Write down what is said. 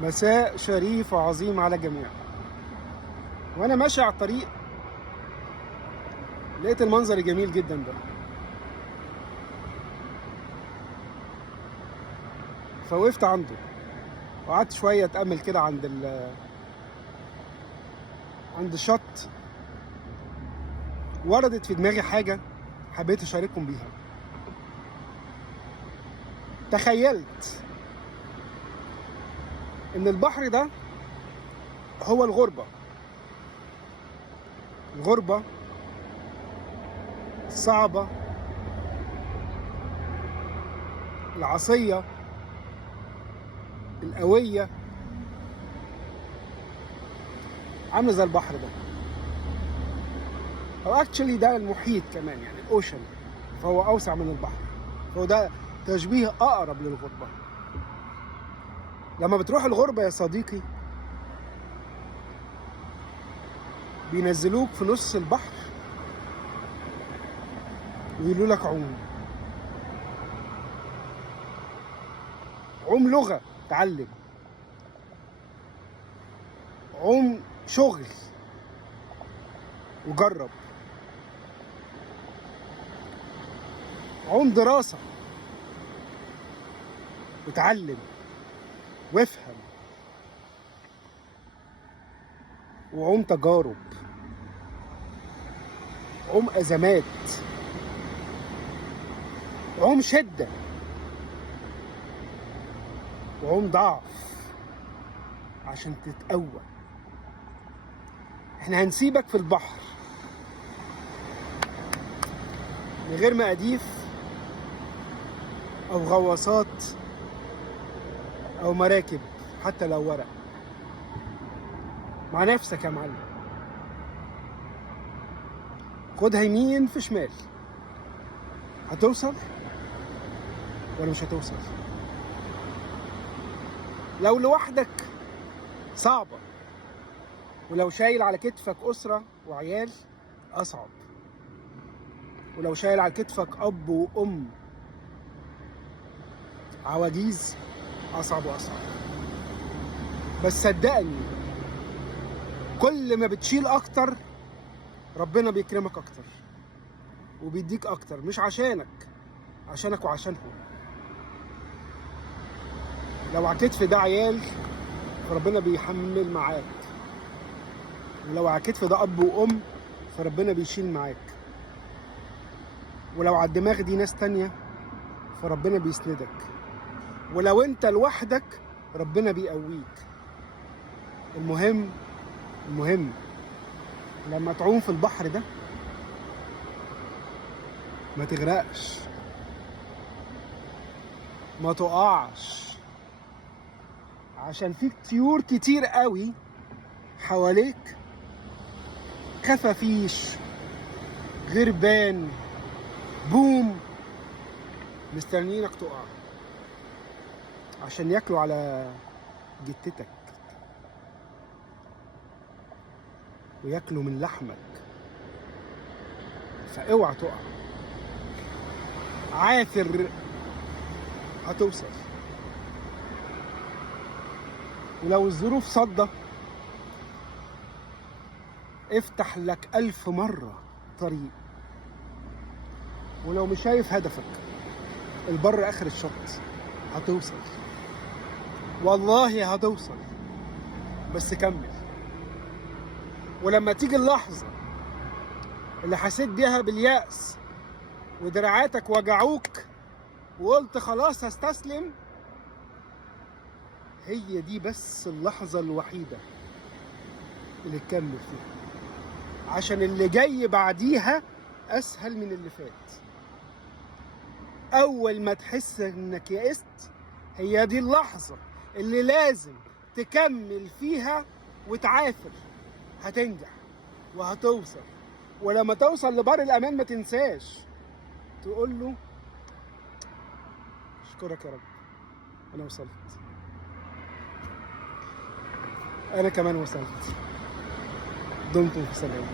مساء شريف وعظيم على الجميع. وانا ماشي على الطريق لقيت المنظر الجميل جدا ده، فوقفت عنده وقعدت شويه اتامل كده عند الشط. وردت في دماغي حاجه حبيت اشارككم بيها. تخيلت ان البحر ده هو الغربة الصعبة العصية القوية، عاملة زي البحر ده، او اكشلي ده المحيط كمان، يعني الاوشن، فهو اوسع من البحر، فهو ده تشبيه اقرب للغربة. لما بتروح الغربة يا صديقي بينزلوك في نص البحر ويقولوا لك عوم لغة تعلم، عوم شغل وجرب، عوم دراسة وتعلم وافهم، وعوم تجارب، عوم أزمات، عوم شدة، وعوم ضعف عشان تتقوى. احنا هنسيبك في البحر من غير مقاديف او غواصات او مراكب، حتى لو ورق، مع نفسك يا معلم. خدها يمين في شمال، هتوصل ولا مش هتوصل؟ لو لوحدك صعبة، ولو شايل على كتفك أسرة وعيال أصعب، ولو شايل على كتفك أب وأم عواجيز أصعب وأصعب. بس صدقني كل ما بتشيل أكتر ربنا بيكرمك أكتر وبيديك أكتر، مش عشانك وعشانهم. لو على كتف ده عيال فربنا بيحمل معاك، ولو على كتف ده أب وأم فربنا بيشيل معاك، ولو على الدماغ دي ناس تانية فربنا بيسندك، ولو انت لوحدك ربنا بيقويك. المهم لما تعوم في البحر ده ما تغرقش، ما تقعش، عشان في طيور كتير قوي حواليك، خفافيش، غربان، بوم، مستنيينك تقع عشان ياكلوا على جتتك وياكلوا من لحمك. فاوعى تقع، عاثر هتوصل. ولو الظروف صدة افتح لك 1000 مرة طريق، ولو مش شايف هدفك البر اخر الشط هتوصل، والله هتوصل، بس كمل. ولما تيجي اللحظة اللي حسيت بيها باليأس ودراعاتك وجعوك وقلت خلاص هستسلم، هي دي بس اللحظة الوحيدة اللي تكمل فيها، عشان اللي جاي بعديها أسهل من اللي فات. أول ما تحس إنك يأست هي دي اللحظة اللي لازم تكمل فيها وتعافر. هتنجح وهتوصل، ولما توصل لبر الأمان ما تنساش تقول له أشكرك يا رب أنا وصلت، أنا كمان وصلت. دمتم في سلام.